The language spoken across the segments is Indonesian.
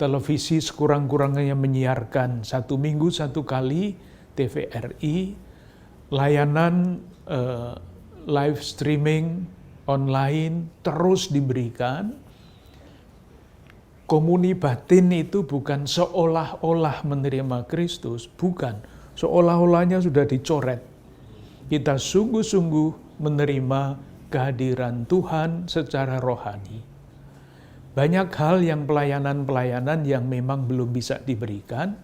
televisi sekurang-kurangnya menyiarkan 1 minggu 1 kali, TVRI, layanan live streaming online terus diberikan. Komuni batin itu bukan seolah-olah menerima Kristus, bukan. Seolah-olahnya sudah dicoret. Kita sungguh-sungguh menerima kehadiran Tuhan secara rohani. Banyak hal yang pelayanan-pelayanan yang memang belum bisa diberikan,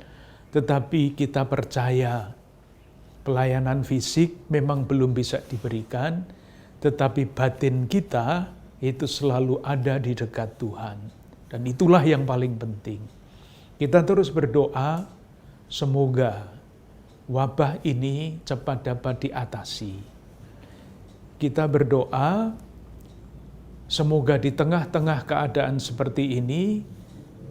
tetapi kita percaya pelayanan fisik memang belum bisa diberikan, tetapi batin kita itu selalu ada di dekat Tuhan. Dan itulah yang paling penting. Kita terus berdoa, semoga wabah ini cepat dapat diatasi. Kita berdoa, semoga di tengah-tengah keadaan seperti ini,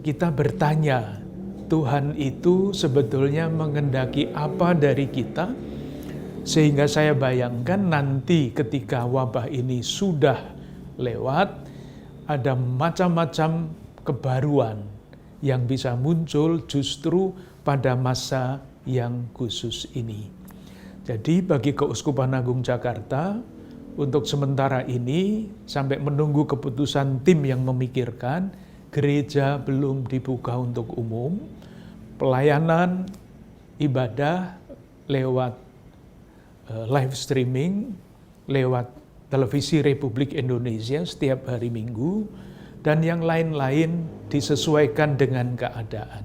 kita bertanya, Tuhan itu sebetulnya menghendaki apa dari kita? Sehingga saya bayangkan nanti ketika wabah ini sudah lewat, ada macam-macam kebaruan yang bisa muncul justru pada masa yang khusus ini. Jadi bagi Keuskupan Agung Jakarta, untuk sementara ini sampai menunggu keputusan tim yang memikirkan, gereja belum dibuka untuk umum, pelayanan ibadah lewat live streaming, lewat televisi Republik Indonesia setiap hari Minggu, dan yang lain-lain disesuaikan dengan keadaan.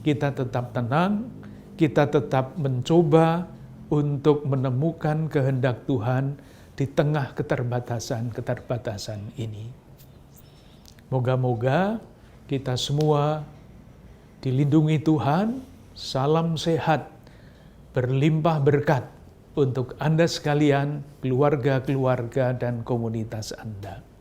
Kita tetap tenang, kita tetap mencoba untuk menemukan kehendak Tuhan di tengah keterbatasan-keterbatasan ini. Moga-moga kita semua dilindungi Tuhan, salam sehat, berlimpah berkat untuk Anda sekalian, keluarga-keluarga dan komunitas Anda.